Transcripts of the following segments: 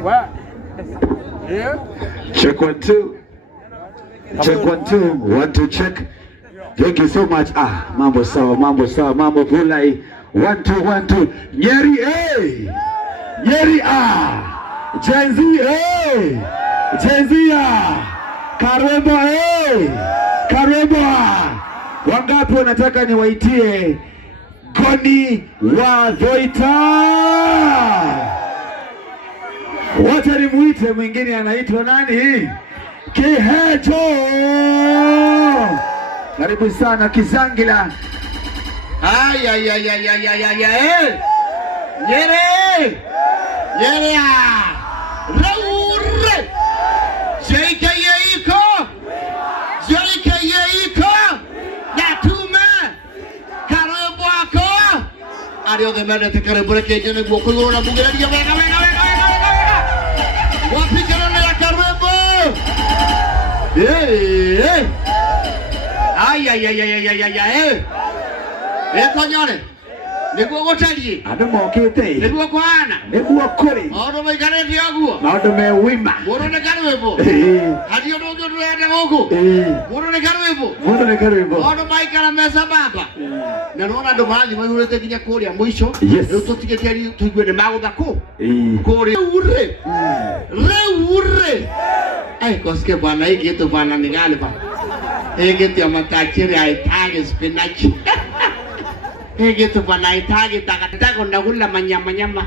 What? Yeah? Check 1 2. Check 1 2. 1 2 check. Thank you so much. Mambo sawa, mambo sawa, mambo vulai. 1 2 1 2. Nyeri eh. Nyeri Gen Z eh. Gen Z Karembo eh. Karembo. Wangapi wanataka niwaitie Goni wa Dhoita? Wacha nimuite mwingine anaitwa nani? Kihejo. Karibu sana Kizangila. Ay. Yere. Raure. JKA iko. Natuma. Karembo ako. Adio de merde te Karembo ke jene boko lora bugera dia venga. Wapi kana la Karembo? Ay. Coglione. Niguo gotali. Ando mokete. Niguo kwana. Niguo kore. Odo mai kare diaguo. Odo me wima. Moro ne karwebo. Adio do ade gogo. Moro ne karwebo. Odo mai kara mesa baba. Na nona ndo mali mai urete kinya kori mwisho. Leo totike kali tugwene mago gako. Kori urre. Urre. Ai koske bana hiki tu bana ni gani ba. Hiki tu amatachiri aitage spinach. Hiki tu bana aitage takataka ndakula manyama.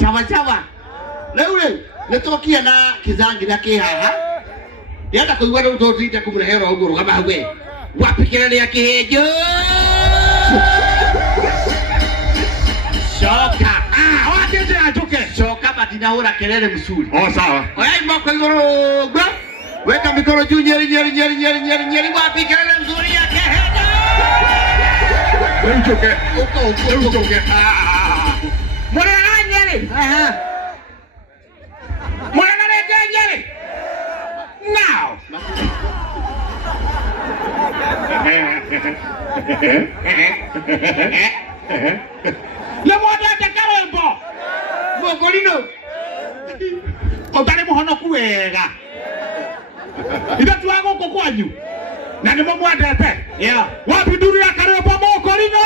Chawa. Le tokia na Kizangila ke haha. Yata kuigwa ndo totita kumrehero oguru kama hawe. Wapi kelele ya Kihejo? Shoka. Wakete atoke. Shoka batinaura kelele msuri. Sawa. Oyai mwako igoro gwa. Weka mikono juu nyeri. Wapi kelele msuri ya Kihejo? Uchoke. Uchoke. Mwana nyeri. Mwana nyeri. Now. Le moda te Karembo. Mogolino. Otare muhono kuwega. Ida tuago kokwanyu. Na nimo mwandete. Yeah. Wapi duru ya Karembo Mogolino?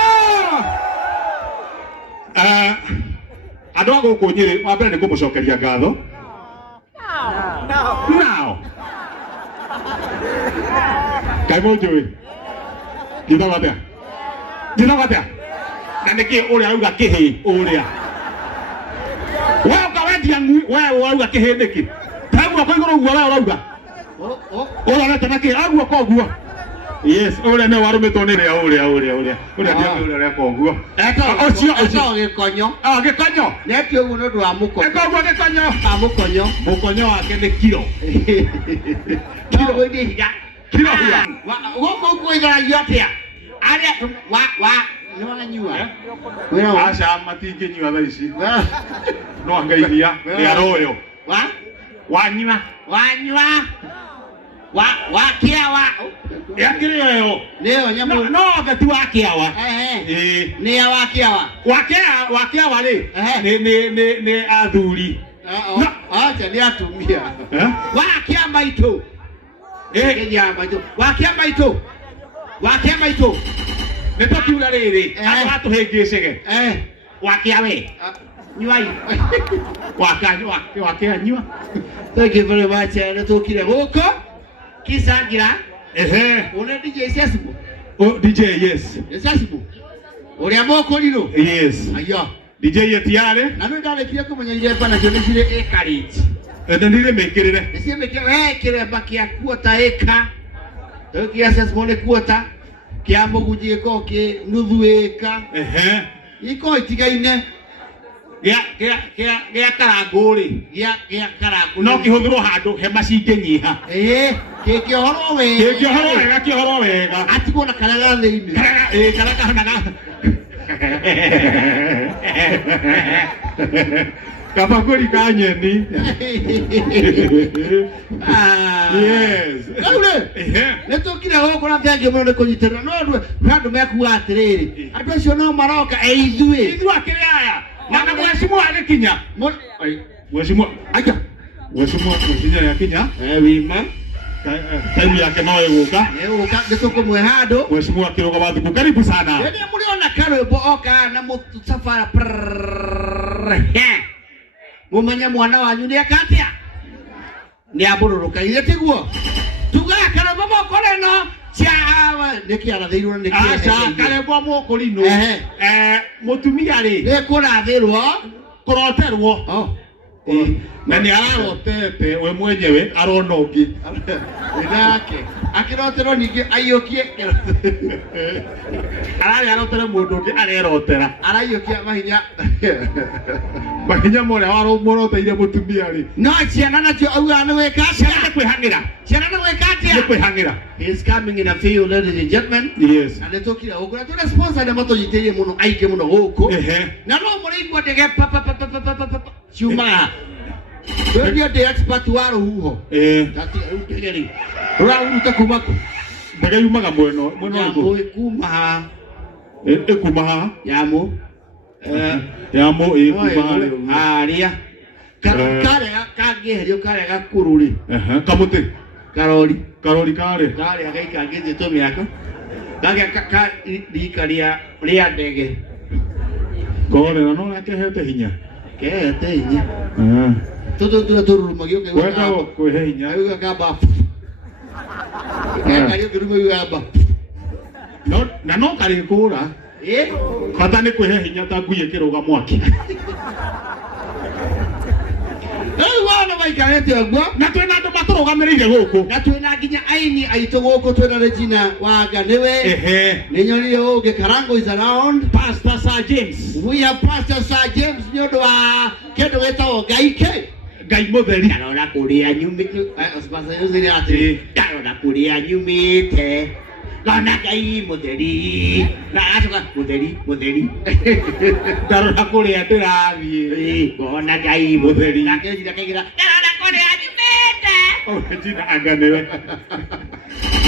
Adogo kunyire wabere ni kumucokeria ngatho. Now. Kaimo njui. Jina watia. Na niki uria auga kihi uria. Wewe ukawendia ngui, wewe auga kihi niki. Tamu kwa igoro uwa wewe auga. Ora na tanaki agua kwa guo. Yes, uria ne warumetwo ni ria uria. Uria ndio uria kwa guo. Ocio gikonyo. Gikonyo. Neti ugu no ndwa mukonyo. Gikonyo gikonyo. Mukonyo wake ni kilo. Kilo ndi higa. Kilo higa. Goko kuigara yote. Aria wa ni wananyua. Wewe acha matinge nyua thaa ici. No ngairia ya royo. Wanyua. Kiawa. Ya kireyo. Leo nyamu. No gati wa kiawa. Ni ya wa kiawa. Wa kiawa ri. Ni athuri. Acha ni atumia. Wa kiamba ito. Wa kiamba ito. Netokiura riri. Atu hengicege. Wakiawe. Nyuai. Wakianyua. Thank you very much. Netokire huko. Kizangila. Una DJ Sesibu. DJ yes. Sesibu. Uri amoko lino. Yes. Ayo. DJ yetiare. Na ndo ndale kile kumenya ile pana jone sile ekariti. Ndile mekirire. Ese mekire kile bakia kuota eka. Tokia Sesibu ne kuota. Kiambo kujiko ke nuthu eka. Iko itigaine. Gĩa karangũrĩ gĩa karangũ no kĩhũthĩrwo handũ he macinge nyiha kĩhoro wega atigwo na karaga thĩinĩ karaga kabakũri ka nyeni Yes. Ehe. Netokira gukora thangi muno nikunyiterera no andu mekuga atiriri. Andu acio no maroka ithui akiri aya. Na mheshimiwa agikinya. Mheshimiwa aja. Mheshimiwa yakinya. Wima. Time yake no iguka. Iguka gitukumwe handu. Mheshimiwa kiroga wathuku karibu sana. Ndio muriona karwimbo oka na mutsafara. Mumenya mwana wanyu ni akatia. Ni abururuka ile tiguo. Tugakara baba koreno chawa nikiarathirwo niki. Acha karebo moko lino. Mutumia ri. Ni kurathirwo, kuroterwo. Na ni ararotete we mwenyewe arona ungi. Nake akiroterwo ningi aiyukie. Ararotera mundu ungi arerotera. Araiyukia mahinya. Mahinya more waromoroteire mutumia ri. No ciana nacio auga ni weka ciana kwihangira. Ciana ni weka atia. Ni kwihangira. He is coming in a few, ladies and gentlemen. Yes. And netokira ugura tuna sponsor na matonyitirie muno aike muno guku. Na no muraigwa ndege papa ciuma. Wewe ndiye expert wa ruhuho. Tati ndegeri. Uraruta kumako. Ndege yumaga mweno uko. Kuma. Kuma. Yamo. Yamo kuma. Aria. Kare kageherio kare gakururi. Kamuti. Karori kare. Kare agaika ngeze to miaka. Gage ka dikaria ria ndege. Kore no nakehete hinya. Kehete hinya. Todo magio ke wenda kwehe hinya. Ayuga kaba. Kayo kirume yaba. No kare kura. Bata ni kwehe hinya ta nguye kiruga mwaki. Wana maikarete agwa na twina andu maturugamirire guku na twina nginya aini aitu guku twina Regina Wanga niwe ni nyoni uge Karango is around. Pastor Sir James, we have Pastor Sir James nyondo wa kendo wetao gaike Ngai mutheri arona kuria nyumite Pastor Yuziri ati arona kuria nyumite Gana Ngai mutheri na atuka mutheri ndarona kuria ndirathie gona Ngai mutheri na kejira arona kuria nyumite Regina anganewe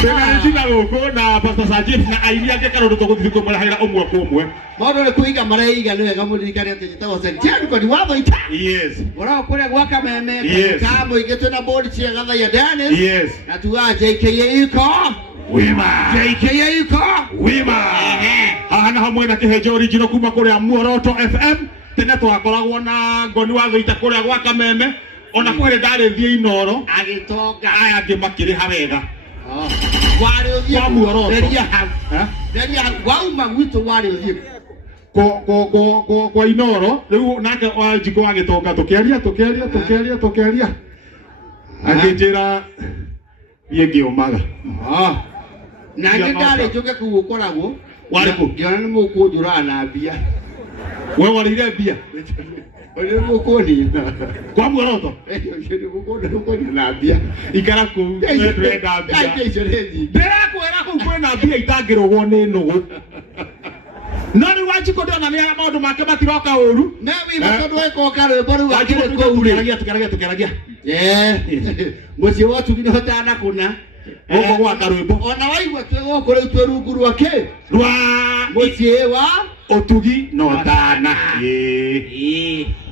Tena Regina guku na Pastor Sir James na airia ke karondo tuguthii kumurahira umwe kwa umwe modo ne kuiga maraiga niwe gamuririkania ati jitago secretary kwa niwatho ita. Yes. Ora kule gwaka meme kamo igeto na board cia gatha ya Dennis. Yes. Na tuga JKA yuko wima. JKA yuko wima. Hana hamwe na kihejo original kuma kule Muoroto FM. Tena twakoragwo na ngoni watho ita kule gwaka meme. Ona kwere ndare thie inoro agitoka aya ngimakiri hawega. Wale uthie kwa Muoroto. Nderia wauma gwito wale uthie kwa inoro riu nake jiko agitonga tukiaria aginjira yegi omaga na ngindare njoke kugukoragwo wariku ngiona ni mukunjura na mbia we warire mbia ole mukoni kwa Muoroto ni mukoni na mbia ikara ku ndenda mbia ndera kwera ku kwena mbia itangirogwo ni nugu Nani wachiko ndona ni maundu make matiroka uru na wi matondu eko karwimbo ru akire ko uri tukeragia muci watu gino hotana kuna guko gwa karwimbo ona waigwa twe goko riu twe rungu rwake rwa muci wa otugi no tana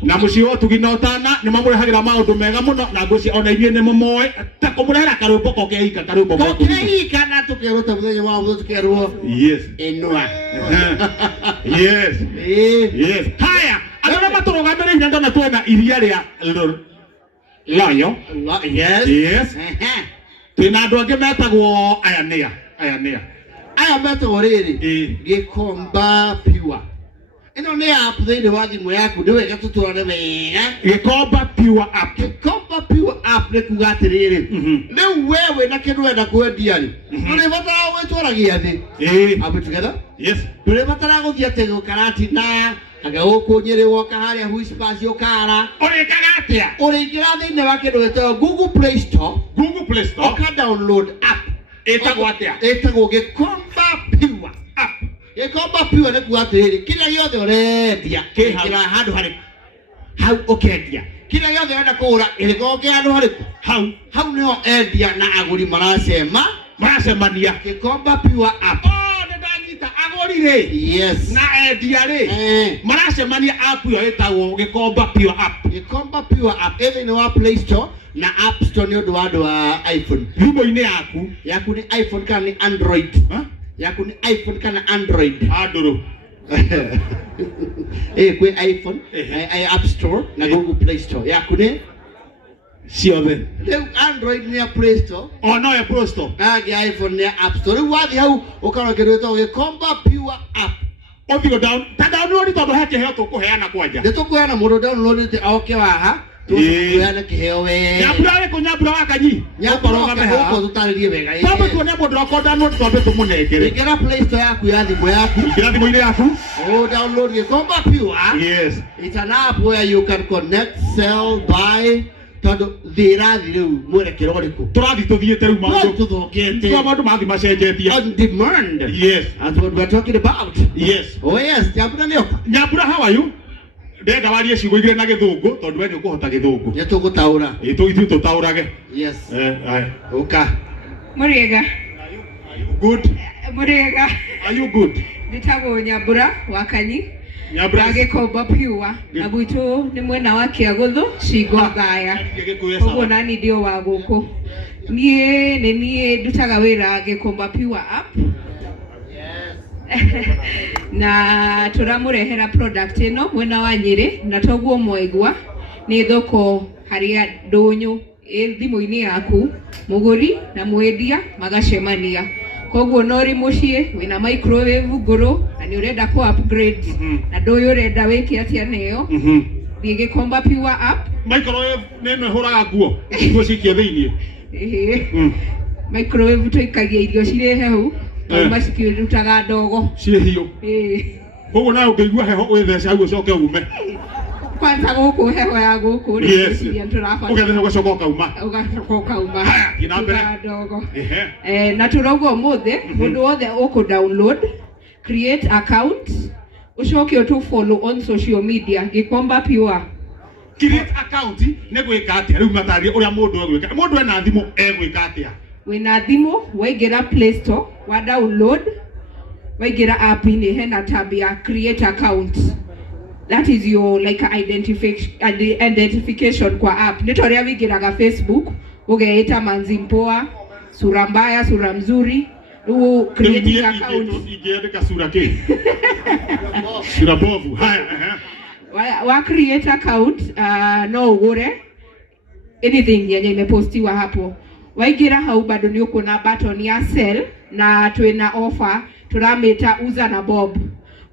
na muci otugi no tana ni mamurihagira maundu mega muno na nguci ona irie ni mumoe ta kumurehera karwimbo kokeika karwimbo kokeika na tukeruta muthenya wa muthu tukerwo yes enwa yes haya andona maturugamirire ndona twena iria ria loyo yes twina andu angi metagwo ayania aya metagwo riri Gikomba Pure. Ino ni app thini wa thimu yaku ni wega tutwarane wega Gikomba Pure app. Gikomba Pure app ni kuga atiriri riu wewe na kindu wenda kwendia ri nduri batara gwitwaragia thi abu together yes nduri batara guthia tego karati na aga ukunyiri woka haria Whispers yokara uri kagatia uri ngira thini wa kindu wetagwo Google Play Store oka download app etagwo atia etagwo Gikomba Pure app Gikomba Pure ni kuga atiriri kila yothe urendia kira handu hari hau ukendia kila yothe wenda kugura iligoke andu hariku hau niho endia na aguri maracemania Gikomba Pure App. Ndanyita aguri ri yes na endia ri maracemania app yo itagwo Gikomba Pure App. Gikomba Pure App ethini wa Play Store na App Store ni undu wa andu wa iPhone. Thimũ-inĩ yaku ni iPhone kana ni Android? Yaku ni iPhone kana Android? Android. Kwe iPhone, App Store na Google Play Store. Yaku ni ciothe. Rĩu Android ni Play Store. No ya Play Store. iPhone ni App Store. Rĩu wathi hau ũkarora Gikomba Pure App. Othio download tondu he kiheo tukuheana kwanja. Nitukuheana mundu download te oke waha. Tukuheana kiheo we. Nyambura wa kanyi. Nyambura uko tutaririe wega. Baba tuone mundu wako download twambe tumunengere. Ingera Play Store yaku ya thimu yaku. Ingera thimu-inĩ yaku. Download Gikomba Pure. Yes. It's an app where you can connect, sell, buy. Tondu thirathi riu mwerekero uriku turathi tuthiete riu maundu tuthokete kwa maundu mathi macenjetie on demand. Yes, that's what we're talking about. Yes. Oh yes, Nyambura how are you? Ndenda warie ciugo igire na githungu tondu we ni ukuhota githungu ni tugutaura ithu tutaurage. Yes. Uka Muriega. Are you good? Muriega. Are you good? Nditagwo Nyambura wa Kanyi. Nyambura Gikomba Pure na gwitu ni mwena wa Kiaguthu Cingo Thaya. Koguo nani ndio wa guku. Nie ndutaga wira Gikomba Pure App. Na turamurehera product ino mwena wa Nyeri na toguo mwaigua ni thoko haria ndunyu thimu-ini yaku muguri na mwendia magacemania. Koguo nori mucie wina microwave nguru na ni urenda ku upgrade na nduyu urenda wiki atia neyo thie Gikomba Pure App. Microwave nene huraga nguo cikie thiini microwave tuikagia irio cire hehu na cikirutaga ndogo ciĩ hiũ. Koguo nawe ũngĩigua heho wĩthece hau ũcoke ume kwanza guku heho ya guku ũgetheca ũgacoka ũkauma haya ina mbere ndogo. Na turauga umuthi mundu wothe uku download, create account, ucoke utu follow on social media Gikomba Pure. Create account nĩ gwĩka atĩa rĩu matarie ũrĩa mũndũ egwĩka. Mũndũ ena thimũ egwĩka atĩa? Wina thimũ waingĩra Play Store wa download, waingĩra app ini hena tab ya create account. That is your like identification kwa app. Nitoria wingiraga Facebook ugeita Manzi Mpoa, sura mbaya, sura mzuri, create account. Ikiandika sura ke sura bovu. Haya wa create account no ugure anything yenye imepostiwa hapo. Waingira hau bado ni uko na button ya sell na twina offer turameta uza na bob.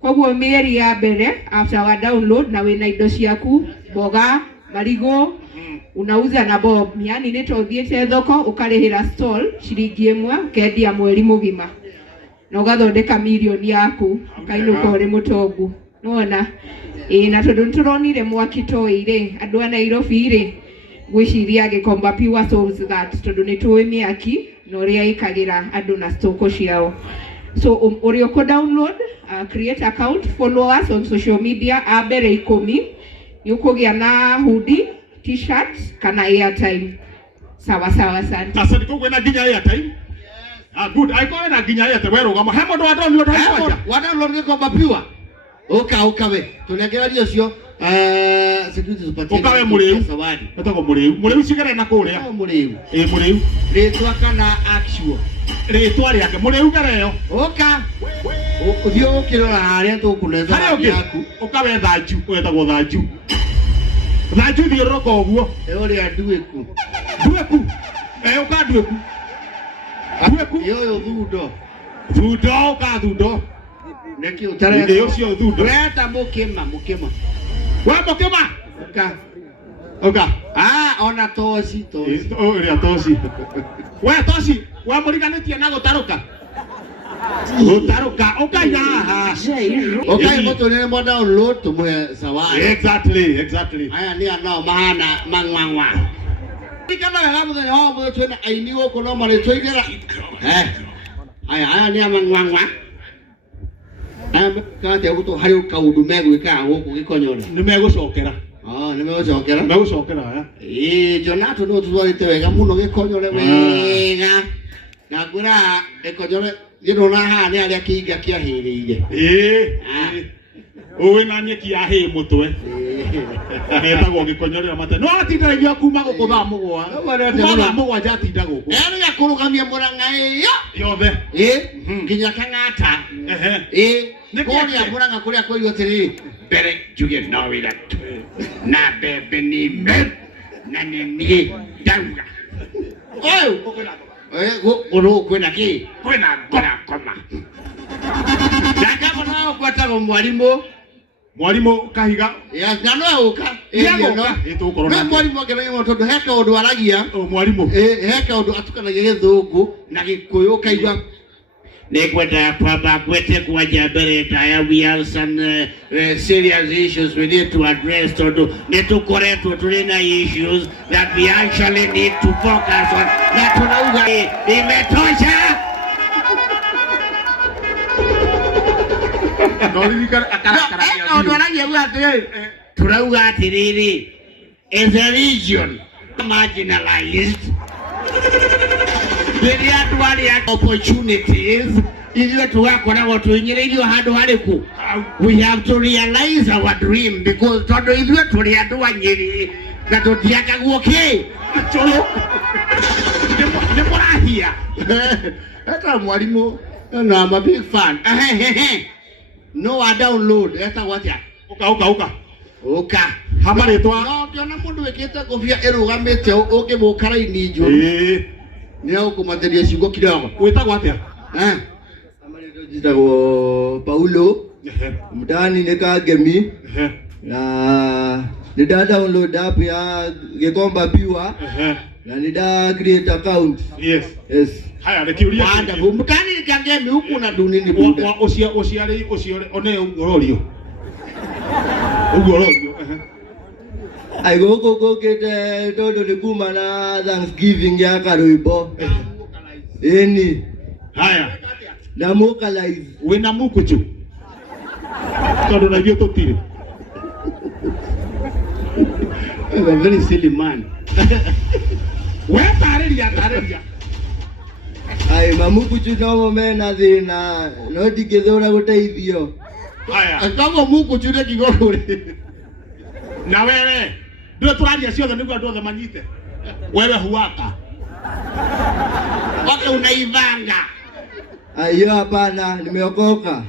Koguo mieri ya mbere after wa download na wina indo ciaku boga marigo unauza na bob, yani ni tothiete thoko ukarihira stall ciringi 1 kendia mweri mugima na ugathondeka milioni yaku ukainuka uri mutongu. Nona na tondu turonire mwakitoire andu a Nairobi ri gwiciria Gikomba Pure solves that tondu ni tuwi miaki na uria ikagira andu na stoko ciao. So urio ko download, create account, follow us on social media abere 10 yukugia na hoodie, t-shirt kana airtime. Sawa sana. Sasa niko na ginya airtime. Good. I call na ginya airtime wero gamo. Hemo ndo download hapo. Wa download Gikomba Pure. Ukawe. Tunegera dio cio. Security tupatie. Ukawe muriu. Nataka muriu cigere na kuria. Muriu. Muriu. Ritwa kana actual. Ritwa riake muriu gereyo. Oka. Uthio ukirora haria tukuneza yaku. Ukawe thaju, wetagwo thaju. Thaju thioroka uguo. Uri nduiku. Nduiku. Uka nduiku. Nduiku. Yo thundo. Thundo ka thundo. Neki utare. Ndio cio thundo. Reta mukima. Wa mukima. Oka. Ona toci. Uri toci. Wa toci. Wa muriganitie na gutaruka. Gutaruka. Ukaina haha. Okay, moto ni mo download tumwe sawa. Exactly. Aya ni anao mahana mangwangwa. Nikana ngamo the ho mo twena aini wo no mare twigira. Aya ni mangwangwa. Kana te guto hari kaundu megwika guku gikonyora. Ni megucokera. nimegocokera megocokera Jonato no tutwarite wega muno gikonyore wega na ngura gikonyore girona haha ni aria kinga kiahiriire Uwe na nyeki ya hii mutwe. Metagwo gikonyorera mate. No atindagia kuma guku thaa mugwa. Thaa mugwa jatinda guku. Ero ya kurugamia muranga iyo. Yothe. Nginya kangata. Kuria muranga kuria kwirwo tiri. Mbere njuge no wira tu. Na bebe ni me. Na ni dauga. Oro kwena ki? Kwena ngora koma. Ndakaba nao kwatago mwalimu. Mwalimu kahiga ya ngano uka no mwalimu ngene yo tondu heka undu aragia mwalimu heka undu atukanagia githungu na gikuyu kaigwa ni kwenda kwamba kwete kwaja mbere taya we have some serious issues we need to address tondu ni tukoretwo tuli na issues that we actually need to focus on na tunauga imetosha Turauga atiriri is a region marginalized. There are opportunities. If you are we have to realize our dream because if you are doing that okay. Mwalimu, no, I'm a big fan. No, I download. That's what ya. Oka. Hamare toa. No, kiona mundu wekete kofia erugamete oke mukara inijo. Ni ukumateria ciugo kidogo. Wetagwo atia? Amari ndojitagwo Paulo. Mutani ne Kagemi. Na nida download app ya Gikomba Pure. Na nida create account. Yes. Haya nikiuria. Wanda mutani Kagemi huku na dunini buda. Ociari one ugororio. Ugororio. Aigo koko kete todo de kuma na Thanksgiving ya karuibo. Eni. Haya. Na mukalize. Wena mukuchu. Todo na vyo totire. I'm a very silly man. Where tareria. Ai mamukuchu no mena thina no digithora guteithio. Haya. Akago mukuchu ne kigorore. Na wewe ndio turadia ciothe niguo andu othe manyite. Wewe huaka. Wake unaivanga. Ayo hapana nimeokoka.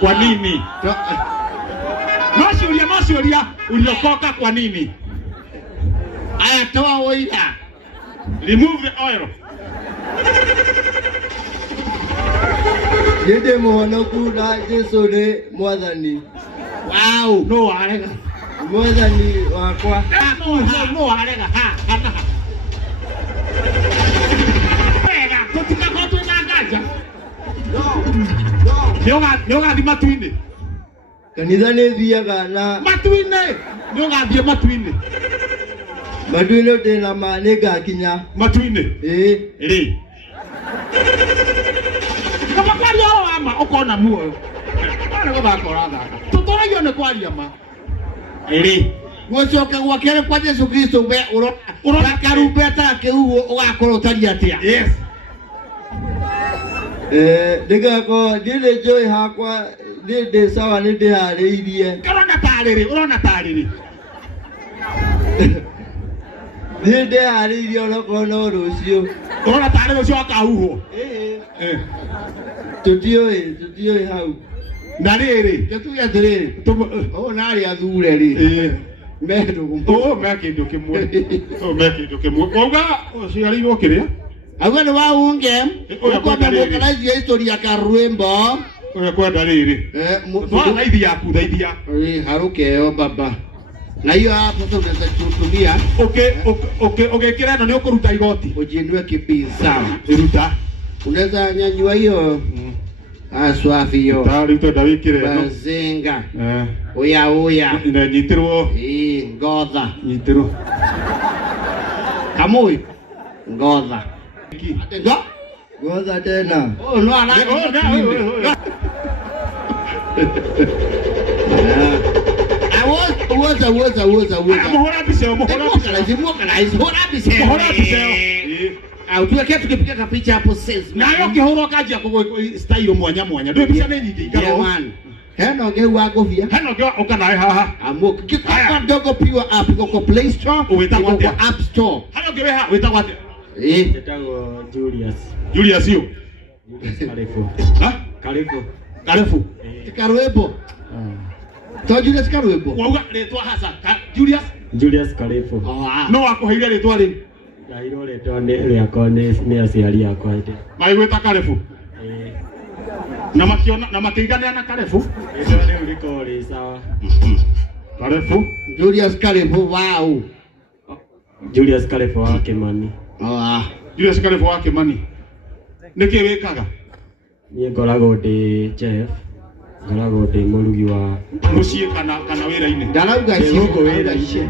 Kwa nini? Masuria uliokoka kwa nini? Aya toa oila. Remove the oil. Dede muhonoku na Jesu ni mwathani. Wow, no arega. Mwathani wakwa. No arega. Ha. Wega, tutika kwa na ngaja. No gathi matuini. Kanitha ni thiaga na matuini. No gathi matuini. Matuini ndina mane gakinya. Matuini. Ri. Kama kwari oro ama ukona muoyo. Bana guthakora thaka. Tutorayo ne kwaria ma. Ri. Gucoka gwakere kwa Yesu Kristo be urora karumbeta keugo ugakorwo tari atia. Yes. Digako dile joy hakwa dile sawa ni ndihariirie. Urona tariri. Dile ndihariirie orokono rucio. Urona tariri ucio akahuho. Tutioi hau. Na riri, tutuya tiriri. Nari athure ri. Mekindu kimwe. Oga uciarirwo kiria? Agwe ni wa ungem. Ukwenda mukaraji historia ka rwimbo. Oya kwenda riri. Thaithia. Harukeo baba. Na hiyo hapo tunaweza kutumia. Okay, kireno ni ukuruta igoti. Ujindwe kipisa. Iruta. Unaweza nyanyua hiyo. Aswafi hiyo. Tari to dawi kireno. Bazinga. Oya. Ina nyitirwo. Ngodha. Nyitiro. Kamui. Ngodha. Ngodha tena. No ana. Woza. Muhora biseo. Au tuweke tukipiga kapicha hapo sales. Na yo kihoro kaji ako style mwanya. Ndio picha ni nyingi ikaro. Man. Heno ge wago via. Heno ge okana haha. Amoko kikwa dogo piwa app kwa Play Store, kwa App Store. Heno ge ha wetagwa ate. Tetagwo Julius yo. Karifu. Ha? Karifu. Karwebo. To Julius Karwebo. Wauga letwa hasa. Julius Karifu. No wakuheire letwa ri. Ndairo letwa ni akone ni aciari yakwa ite. Mai gweta Karifu. Na makiona na makigana na Karifu. Ndio ni uliko ri sawa. Karifu. Julius Karifu wow. Julius Karifu wa Kimani. Julius Karifu wa Kimani. Niki wekaga? Ni ngoragwo ndi chef. Ngoragwo ndi murugi wa muciĩ kana wĩra-inĩ. Ndarauga ciĩko wĩra-inĩ.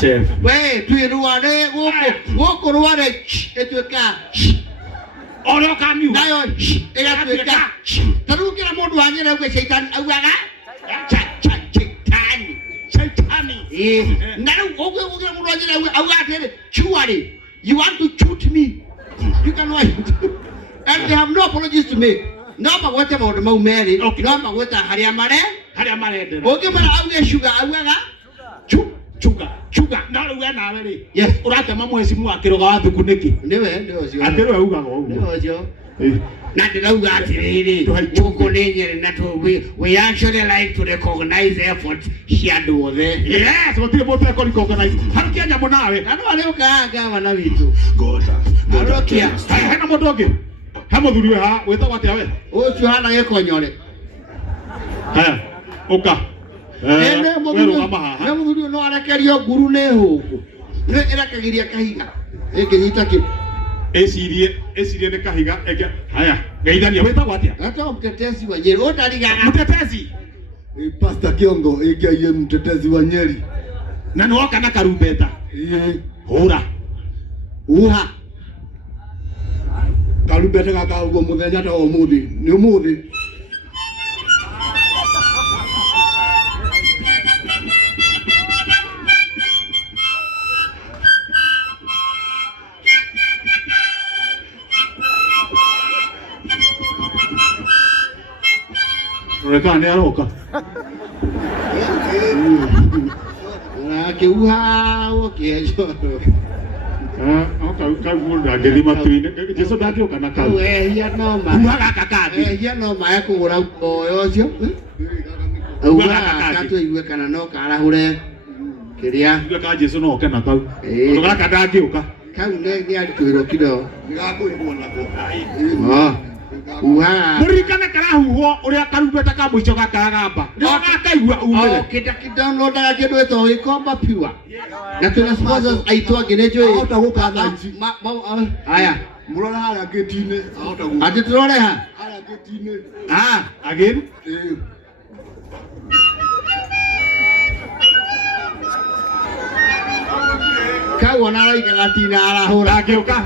Chef. We twĩruane gũkũ rware ĩtuĩka Oro kamiu. Nayo ĩgatuĩka. Tarĩu kĩra mũndũ wa Nyĩrĩ auga shaitani augaga shaitani. Na rĩu ũguo mũndũ wa Nyĩrĩ auga atĩrĩ surely you want to shoot me. You can wait. And they have no apologies to make. No magwete maũndũ mau merĩ. No magweta harĩa marendera. Ũngĩmara auge sugar augaga chuga na rĩu nawe rĩ. Yes, ũratema mwecimu wa kĩroga wa thuku nĩkĩ? Nĩwe ũcio. Atĩrĩ we ugaga ũguo. Nĩwe ũcio. Na ndĩrauga atĩrĩrĩ gũkũ nĩ Nyĩrĩ na we actually like to recognize efforts cia andũ othe. Yes, gũtirĩ mũndũ recognize. Harĩ Kenya mũnawe. Na no arĩ ũkaga gavana witũ. Arokia. Hena mũndũ ũngĩ. He mũthuri we ha wĩtagwo atĩa we? Ũcio hana gĩkonyore. Haya, ũka. Ene mũthuri no arekerio nguru nĩ hũngũ. Nĩ ĩrekagĩria kahiga. Ĩngĩnyita kĩ. Ecirie nĩ kahiga. Haya, geithania wĩtagwo atĩa? Hata mtetezi wa Nyeri. Ũtarigaga. Mtetezi. Pastor Kiongo aka mtetezi wa Nyeri. Na nĩ woka na karumbeta. Hũra. Uha. Karumbeta gaka ũguo mũthenya ta ũmũthĩ. Nĩ ũmũthĩ. Rekani aroka. Na kiuha okiejo. Kaugunda ngelima tuine. Jesu ndagĩũka na kau. Hia no ma. Uhaga kakati. Hia no ma ya kũgũra ũyũ ũcio. Uhaga kakati igue kana no karahure. Kĩrĩa. Igue ka Jesu no oke na kau. Ũndũ gaka ndangĩũka. Kau nĩ arutĩrwo kidogo. Gĩgakũigwo nako. Mũririkane karahuhwo ũrĩa karumbeta ka mũico gakaragamba. Nĩ gakaigua umĩre. Kĩdownloadaga kĩndũ ĩtagwo Gĩkomba Pure. Na twĩna sponsors aitũ angĩ nĩ njũĩ. Ahota gũkatha ici. Haya. Mũrore harĩa gĩti-inĩ. Ahota gũkatha. Atĩ tũrore ha? Harĩa gĩti-inĩ. Again. Kau ona araikaga tina arahũra. Ndangĩũka.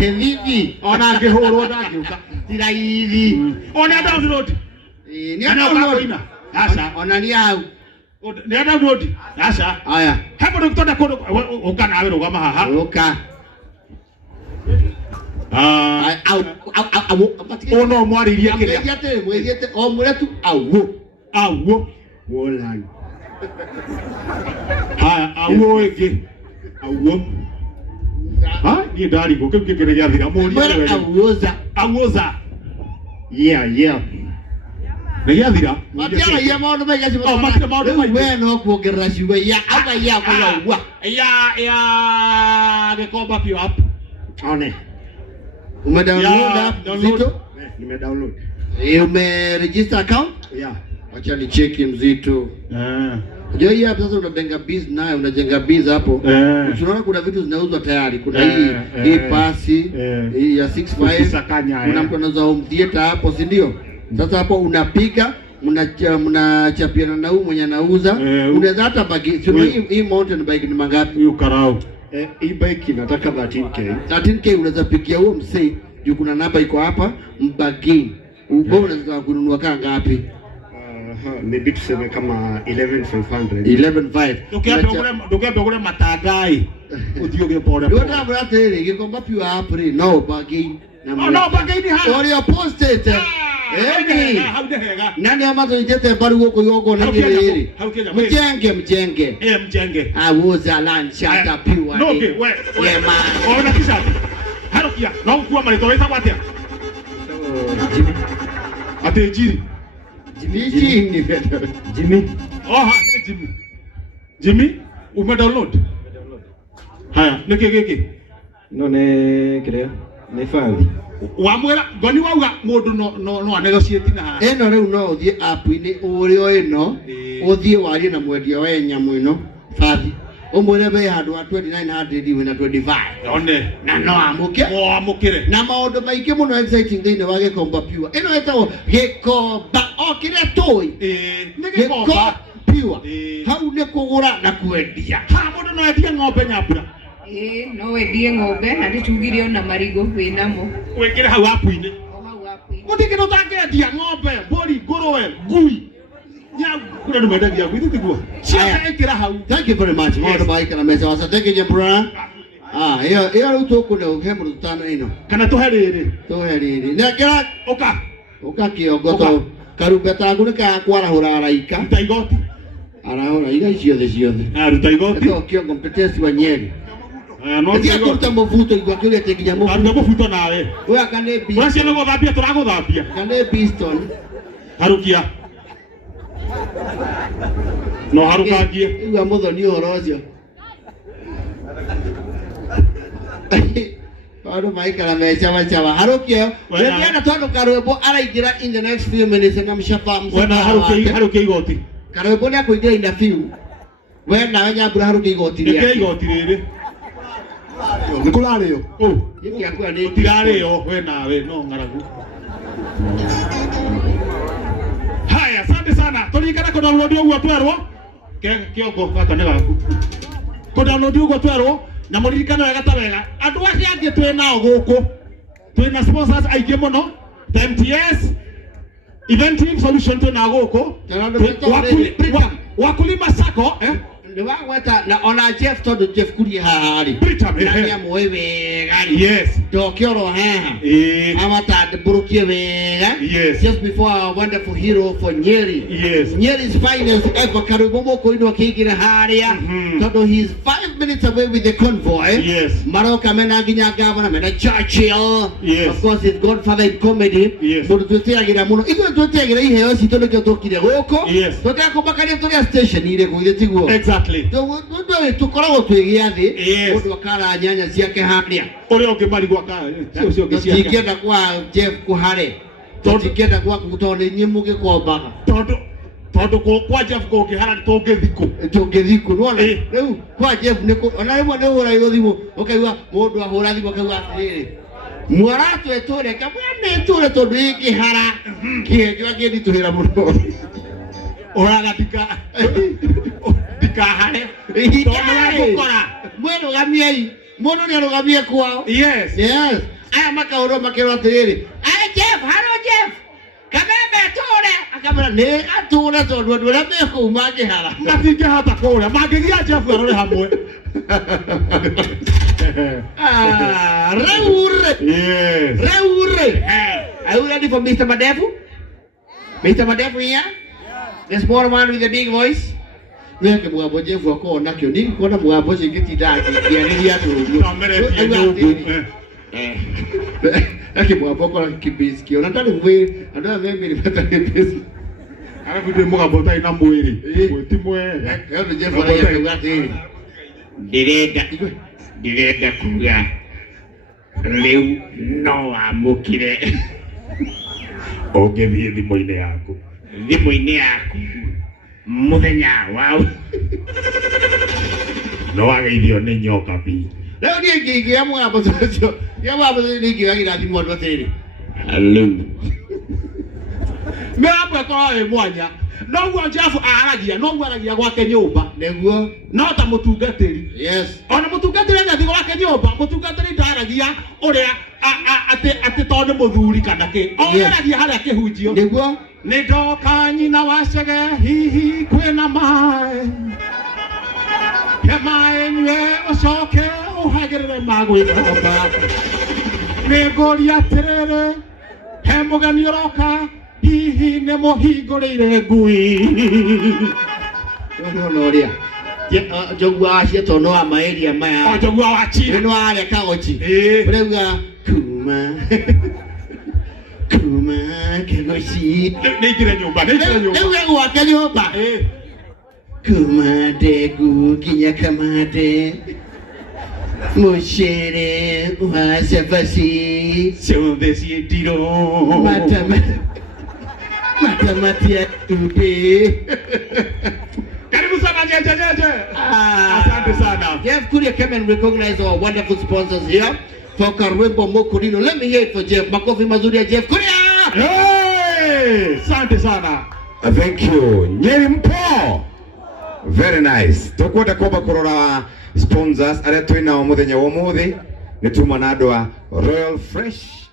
Hivi. Ona angĩhũrwo ndangĩũka. Tira hivi. Ona download. Nĩ download. Aca. Ona nĩ hau. Nĩ download. Aca. Haya. He mũndũ tũtenda kũndũ ũka nawe rũgama haha. Ũka. Ono mwarĩirie kĩrĩa. Mwĩgiate mwĩgiate o mũre tu awũ. Wolan. Awũ ĩngĩ. Awũ. Niĩ ndarigwo kĩu kĩngĩ gĩathira mũũrie. Awũza. Yeah. Nĩ gĩathira. Matiaragia maũndũ maingĩ macio. Matirĩ maũndũ maingĩ. We no kuongerera ciugo ya anga ya kwa ugua. Ya Gĩkomba Pure app. One. Umedownload app? Mzito? Nimedownload. Umeregister account? Yeah. Acha ni cheki Mzito. Unajua hii hapa sasa unajenga biz nayo, unajenga biz hapo. Unaona kuna vitu zinauzwa tayari. Kuna hii pasi, hii ya 65. Kuna mtu anauza home theater hapo, si ndio? Sasa hapo unapiga, mnachapiana na huyu mwenye anauza. Unaweza hata bagi. Sio hii mountain bike ni mangapi? Hiyo karau. Hii bike inataka 13k. 13k unaweza pigia huo msee Juu kuna namba iko hapa Mbagini. Wewe unataka kununua kaa ngapi? Maybe tuseme kama 11,500. 11,500. Ndukiambia kule matagai. Uthioge pole. Ndio ndio atiri gikomba piwa hapo ri no Mbagini. No Mbagini ha. Ori posted. Nani amato njete bari goko yoko na ngiri. Mjenge. Mjenge. Awuza lunch ata piwa. No ke we. Yema. Ona kisa. Harukia. No kuwa mali toita kwatia. Jimmy. Ate jiri. Jimmy. Oh ha, Jimmy. Jimmy, umedownload? Haya, niki. No ne krea. Ne fandi. Wamwera goni wauga mundu no anegotiate na eno riu no uthie app ini urio ino uthie warie na mwendia wa nyamu ino fathi umwire be handu wa 2900 we na 25 one na no amukire na maundu maingi muno exciting thini wa Gikomba Pure ino etagwo Gikomba okire toy ni Gikomba Pure hau ni kugura na kwendia ha mundu no endia ng'ombe nyambura no wendie ng'ombe na nditugire ona marigo winamo wekire hau apu-ini mutikino takendia ng'ombe mburi nguruwe ngui nya kule numendagia ngui tiguo cia ekira hau. Thank you very much maundu maikara mesa wasa thank you Jebra iyo riu tukune uke mundu tano ino kana tuheriri nekera uka kiongo karumbe tangu ni ka kwarahura araika ruta igoti arahura iga ciothe ruta igoti kiongo mtetesi wa Nyeri no ndio kuruta muvuto igwa kile tekinya muvuto ando muvuto nawe we akane bi urashia no guthambia turaguthambia kane piston harukia no harukangie igwa muthoni uhoro ucio Ado maikara mecha chama harukia ndio tondu karwebo araingira in the next few minutes na mshapa wana harukia igoti karwebo ni akuingira in a few we na nyambura harukia igoti riri Nikulale yo. Yiki yakua ni tirare yo we nawe no ngaragu. Haya, asante sana. Tulikana ko download yo gwa kioko kaka ne gaku. Ko download yo gwa na muririkana wega ta wega. Andu acio angi twi nao guku. Twi na sponsors aige muno. MTS Event Solution twi na guku. Wakulima Sacco ni wagweta na ona Jeff tondu Jeff kurie hahari na mwe wega yes dokioro haha amata burukie wega just before our wonderful hero for Nyeri Nyeri's finest ever karibu moko ino kigira haria tondu he's 5 minutes away with the convoy maroka mena ginya governor mena Churchill of course his godfather in comedy mundu twitiagira muno itwe twitiagira iheo cito nikyo tukire guko tutakubakaria turia station ile kuithe tiguo ndio tukoragwo twigiathi mundu akara nyanya ciake haria uria ungi marigwa ka cio giciake tikienda kwa Jeff kuhare tikienda kwa kutonde nyimu gikombaga tondu kwa Jeff ko kihara tungithiku nona riu kwa Jeff niko ona rimwe ni hura yo thimu ukaigua mundu ahura thimu akaigua atiriri mwaratu etore kabone etore tondu ikihara kienjo agithituhira muno oraga dikahare gukora mwero gamiei muno ni arugamie kwao yes aya makauro makero atiriri Jeff Jeff kabebe tore akamera ne ature tondu andu aria meko mangihara matingihata kuria mangigia Jeff arore hamwe reure are you ready for Mr. Madevu here the small man with the big voice weke mwabo Jeff wako nakyo nini kuona mwabo cingitindaki kianiria tu ake mwabo kwa kibiski onatari mwe andu avembiri patani pesa alafu ndio mugambo tai na mwiri ti mwega ndio Jeff anayekuwa ati ndirenda kuga riu no amukire ongethie thimo-ini yaku muthenya wao no wageithio ni nyoka bi leo ni ngigia mwabo cio ya mwabo ni ngigira thimo ndo tiri hello me hapo kwa mwanya no gwa Jeff aragia gwake nyumba neguo no ta mutungatiri yes ona mutungatiri ngathi gwake nyumba mutungatiri ndaragia uria ati tondu muthuri kana ki ogeragia haria kihunjio niguo ni ndoka nyina wacege hihi kwina mai he mai nywe ucoke uhagirire magwithomba ni ngoria atiriri he mugeni uroka hihi ni muhingurire ngui no ria jogwa acio to no amaeria maya jogwa wachi no ale kagochi urauga kuma kegoci nĩingĩre nyũmba rĩu gwake nyũmba kuma ndengũ nginya kamande mũcere wa cabaci ciothe ciĩ ndirũ matamatia tumbĩ. Karibu sana Jeje. Asante sana. Jeff Kuria came and recognize our wonderful sponsors here for Karwembo Mokorino. Let me hear it for Jeff. Makofi mazuri ya Jeff Kuria. Hey! Asante sana. Thank you. Nyeri mpo. Very nice. Tukwenda kwamba kurora sponsors aria twina muthenya wa muthi ni tuma na andwa Royal Fresh